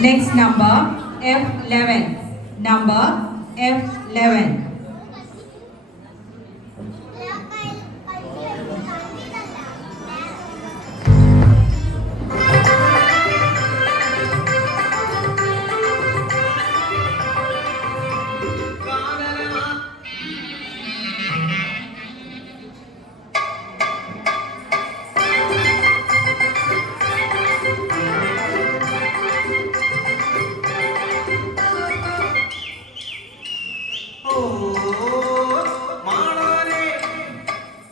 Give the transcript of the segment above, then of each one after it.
Next number F11. Number F11.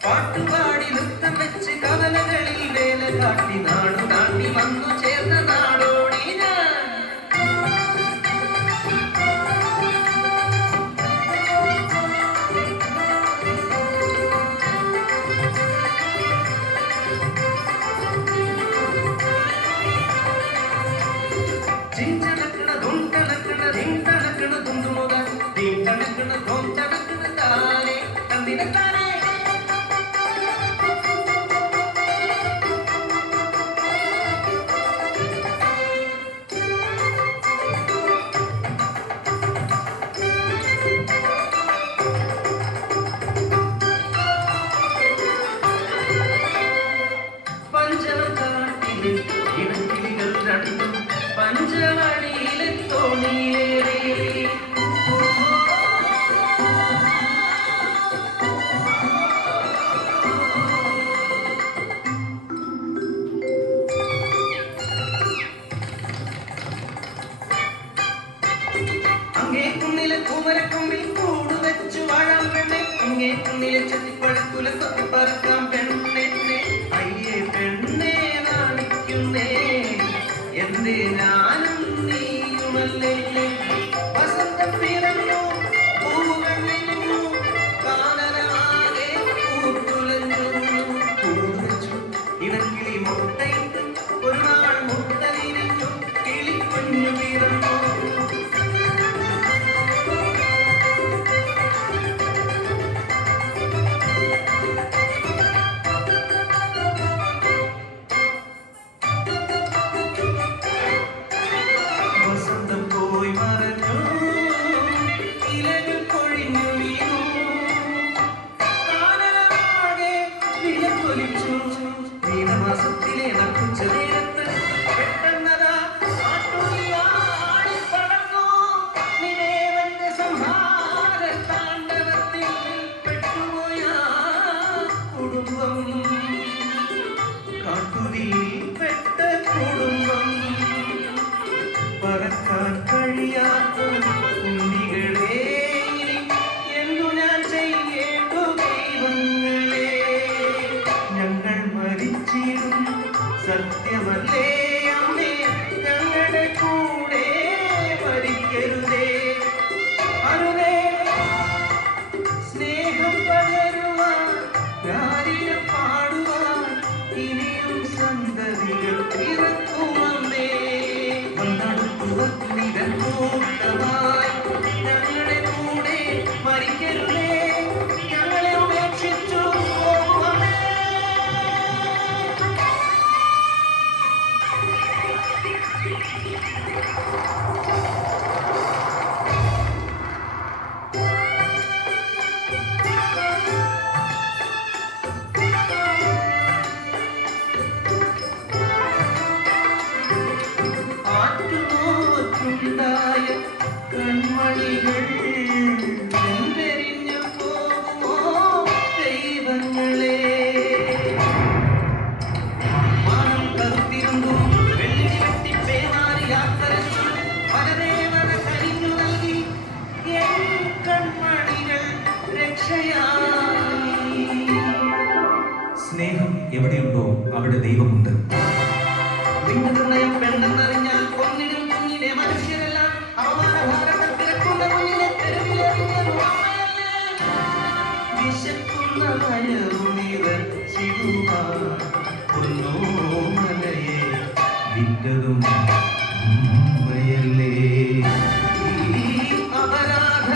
പാട്ടുപാടി നൃത്തം വെച്ച് കവലകളിൽ വേല കാട്ടി നാടു താണ്ടി വന്നു ചേർന്ന നാടോടി ചിഞ്ചടക്കണ ധുണ്ടടക്കണ ധിണ്ടടക്കണ തുണ്ടുമുഖ ധിണ്ടടക്കണ ധോംചടക്കണ താനെ കണ്ടിടത്താനെ പഞ്ചവടിയിലെ തോണിയേറി അങ്ങേ കുന്നിലെ കുമരക്കൊമ്പിൽ കൂട് വെച്ചു വാഴാം പെണ്ണെ അങ്ങേ കുന്നിലെ ചെത്തിപ്പഴക്കുല തൊത്തി പറക്കാം പെണ്ണെ അയ്യേ പെണ്ണെ നാണിക്കുന്നേ എന്റെ ഞാനും നീയുമല്ലേ വസന്തം പിറന്നു പൂവുകൾ വിരിഞ്ഞു കാനനമാകെ പൂത്തുലഞ്ഞു പൂവച്ചു ഇടക്കിളി മുട്ടയിട്ട് ഒരു നാൾ മുട്ട വിരിഞ്ഞു കിളിക്കുഞ്ഞു പിറന്നു മാസത്തിലെ നക്കുച്ച നേരത്ത് പെട്ടെന്നതാ പടർന്നു നിദേവന്റെ സംഹാര താണ്ഡവത്തിൽ പെട്ടുപോയ കുടുംബം കാട്ടുതീയിൽ പെട്ട കുടുംബം പറക്കാൻ കഴിയാത്ത കുഞ്ഞികളെ എന്നു ഞാൻ ചെയ്യേണ്ടു ദൈവങ്ങളെ ഞങ്ങൾ മരിച്ചിടും സത്യമല്ലേ അമ്മേ ഞങ്ങളുടെ കൂടെ മരിക്കരുതേ അരുതേ സ്നേഹം പകരുവാൻ ഗാരിയം പാടുവാൻ ഇനിയും സന്തതികൾ പിറക്കുമമ്മേ വന്നടുത്തുവന്നിടൻ കൂട്ടമായി ഞങ്ങളുടെ കൂടെ മരിക്കരുതേ ഞങ്ങളെ ഉപേക്ഷിച്ചു പോകുമമ്മേ. ആറ്റുനോറ്റുണ്ടായ കൺമണികൾ ചെമ്പെരിഞ്ഞു പോകുമോ ദൈവങ്ങളെ മാനം കറുത്തിരുന്നു വെള്ളി വെട്ടി പേമാരി യാത്രച്ചു പരദേവത കരിഞ്ഞു നൽകി എൻ കൺമണികൾ രക്ഷയായി. സ്നേഹം എവിടെയുണ്ടോ അവിടെ ദൈവമുണ്ട്. നിന്റെ നിർണയം പെണ്ണെന്നറിഞ്ഞാൽ കൊന്നിടും കുഞ്ഞിനെ മനുഷ്യരെല്ലാം അവമാനഭാരങ്ങൾ തിരക്കുന്ന കുഞ്ഞിനെ തെരുവിലെറിഞ്ഞത് ഓർമ്മയല്ലേ? വിശക്കുന്ന വയറുനിറച്ചിടുവാൻ പൊന്നോമലയെ വിറ്റതും ഉമ്മയല്ലേ? ഈ അപരാധ